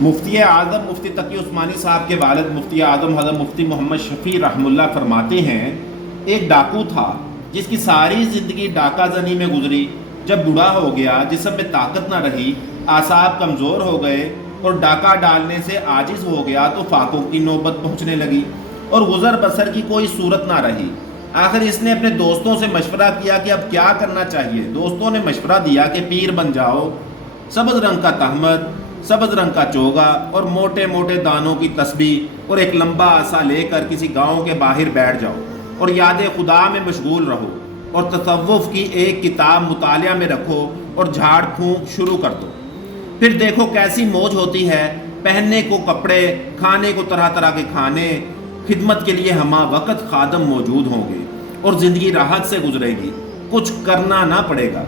مفتی اعظم مفتی تقی عثمانی صاحب کے والد مفتی اعظم حضرت مفتی محمد شفیع رحمہ اللہ فرماتے ہیں، ایک ڈاکو تھا جس کی ساری زندگی ڈاکہ زنی میں گزری۔ جب بوڑھا ہو گیا، جسم میں طاقت نہ رہی، اعصاب کمزور ہو گئے اور ڈاکہ ڈالنے سے عاجز ہو گیا تو فاقوں کی نوبت پہنچنے لگی اور گزر بسر کی کوئی صورت نہ رہی۔ آخر اس نے اپنے دوستوں سے مشورہ کیا کہ اب کیا کرنا چاہیے۔ دوستوں نے مشورہ دیا کہ پیر بن جاؤ، سبز رنگ کا تہمد، سبز رنگ کا چوگا اور موٹے موٹے دانوں کی تسبیح اور ایک لمبا عصا لے کر کسی گاؤں کے باہر بیٹھ جاؤ اور یاد خدا میں مشغول رہو اور تصوف کی ایک کتاب مطالعہ میں رکھو اور جھاڑ پھونک شروع کر دو، پھر دیکھو کیسی موج ہوتی ہے۔ پہننے کو کپڑے، کھانے کو طرح طرح کے کھانے، خدمت کے لیے ہمہ وقت خادم موجود ہوں گے اور زندگی راحت سے گزرے گی، کچھ کرنا نہ پڑے گا۔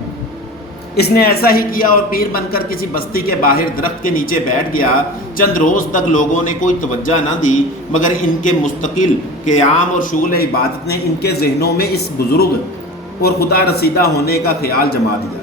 اس نے ایسا ہی کیا اور پیر بن کر کسی بستی کے باہر درخت کے نیچے بیٹھ گیا۔ چند روز تک لوگوں نے کوئی توجہ نہ دی، مگر ان کے مستقل قیام اور شغل عبادت نے ان کے ذہنوں میں اس بزرگ اور خدا رسیدہ ہونے کا خیال جما دیا۔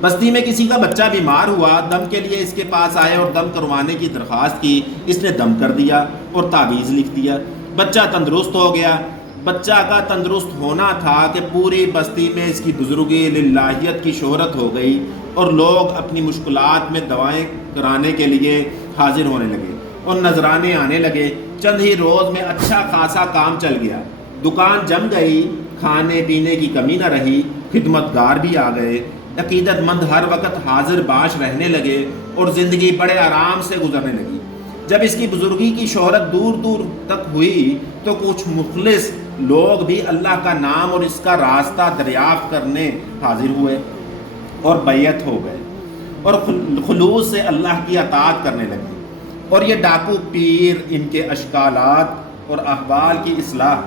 بستی میں کسی کا بچہ بیمار ہوا، دم کے لیے اس کے پاس آئے اور دم کروانے کی درخواست کی۔ اس نے دم کر دیا اور تعویذ لکھ دیا۔ بچہ تندرست ہو گیا۔ بچہ کا تندرست ہونا تھا کہ پوری بستی میں اس کی بزرگی للہیت کی شہرت ہو گئی اور لوگ اپنی مشکلات میں دوائیں کرانے کے لیے حاضر ہونے لگے اور نذرانے آنے لگے۔ چند ہی روز میں اچھا خاصا کام چل گیا، دکان جم گئی، کھانے پینے کی کمی نہ رہی، خدمت گار بھی آ گئے، عقیدت مند ہر وقت حاضر باش رہنے لگے اور زندگی بڑے آرام سے گزرنے لگی۔ جب اس کی بزرگی کی شہرت دور دور تک ہوئی تو کچھ مخلص لوگ بھی اللہ کا نام اور اس کا راستہ دریافت کرنے حاضر ہوئے اور بیعت ہو گئے اور خلوص سے اللہ کی اطاعت کرنے لگے۔ اور یہ ڈاکو پیر ان کے اشکالات اور احوال کی اصلاح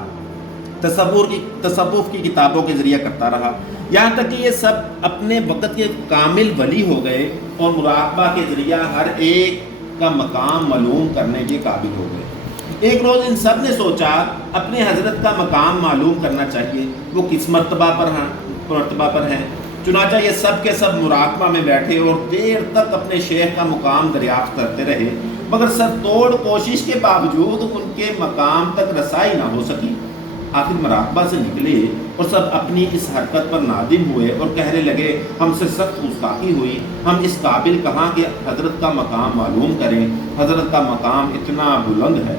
تصوف کی کتابوں کے ذریعے کرتا رہا، یہاں تک کہ یہ سب اپنے وقت کے کامل ولی ہو گئے اور مراقبہ کے ذریعہ ہر ایک کا مقام معلوم کرنے کے قابل ہو گئے۔ ایک روز ان سب نے سوچا اپنے حضرت کا مقام معلوم کرنا چاہیے، وہ کس مرتبہ پر ہیں۔ چنانچہ یہ سب کے سب مراقبہ میں بیٹھے اور دیر تک اپنے شیخ کا مقام دریافت کرتے رہے، مگر سر توڑ کوشش کے باوجود ان کے مقام تک رسائی نہ ہو سکی۔ آخر مراقبہ سے نکلے اور سب اپنی اس حرکت پر نادم ہوئے اور کہنے لگے ہم سے سخت گستاخی ہوئی، ہم اس قابل کہاں کہ حضرت کا مقام معلوم کریں، حضرت کا مقام اتنا بلند ہے،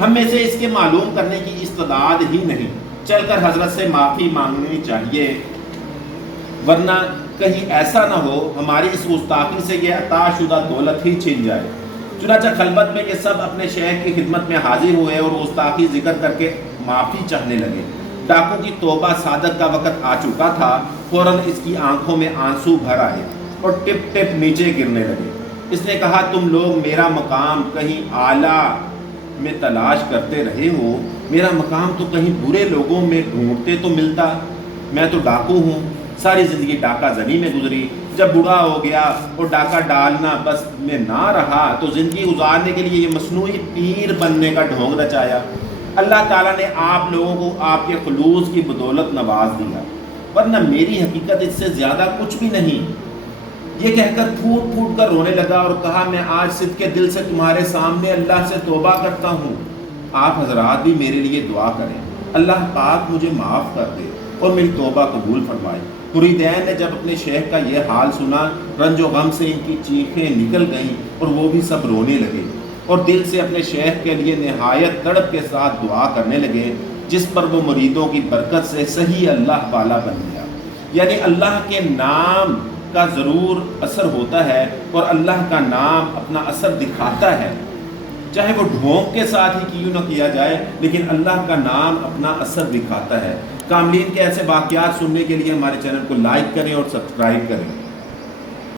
ہم میں سے اس کے معلوم کرنے کی استعداد ہی نہیں، چل کر حضرت سے معافی مانگنی چاہیے، ورنہ کہیں ایسا نہ ہو ہماری اس گستاخی سے یہ عطا شدہ دولت ہی چھن جائے۔ چنانچہ خلوت میں یہ سب اپنے شیخ کی خدمت میں حاضر ہوئے اور گستاخی ذکر کر کے معافی چاہنے لگے۔ ڈاکو کی توبہ صادق کا وقت آ چکا تھا، فوراً اس کی آنکھوں میں آنسو بھر آئے اور ٹپ ٹپ نیچے گرنے لگے۔ اس نے کہا تم لوگ میرا مقام کہیں اعلیٰ میں تلاش کرتے رہے ہو، میرا مقام تو کہیں برے لوگوں میں ڈھونڈتے تو ملتا، میں تو ڈاکو ہوں، ساری زندگی ڈاکہ زنی میں گزری، جب بوڑھا ہو گیا اور ڈاکہ ڈالنا بس میں نہ رہا تو زندگی گزارنے کے لیے یہ مصنوعی پیر بننے کا ڈھونگ رچایا۔ اللہ تعالیٰ نے آپ لوگوں کو آپ کے خلوص کی بدولت نواز دیا، ورنہ میری حقیقت اس سے زیادہ کچھ بھی نہیں۔ یہ کہہ کر پھوٹ پھوٹ کر رونے لگا اور کہا میں آج صدق کے دل سے تمہارے سامنے اللہ سے توبہ کرتا ہوں، آپ حضرات بھی میرے لیے دعا کریں، اللہ پاک مجھے معاف کر دے اور میری توبہ قبول فرمائے۔ مریدین نے جب اپنے شیخ کا یہ حال سنا، رنج و غم سے ان کی چیخیں نکل گئیں اور وہ بھی سب رونے لگے اور دل سے اپنے شیخ کے لیے نہایت تڑپ کے ساتھ دعا کرنے لگے، جس پر وہ مریدوں کی برکت سے صحیح اللہ والا بن گیا۔ یعنی اللہ کے نام کا ضرور اثر ہوتا ہے اور اللہ کا نام اپنا اثر دکھاتا ہے، چاہے وہ ڈھونگ کے ساتھ ہی کیوں نہ کیا جائے، لیکن اللہ کا نام اپنا اثر دکھاتا ہے۔ کاملین کے ایسے واقعات سننے کے لیے ہمارے چینل کو لائک کریں اور سبسکرائب کریں۔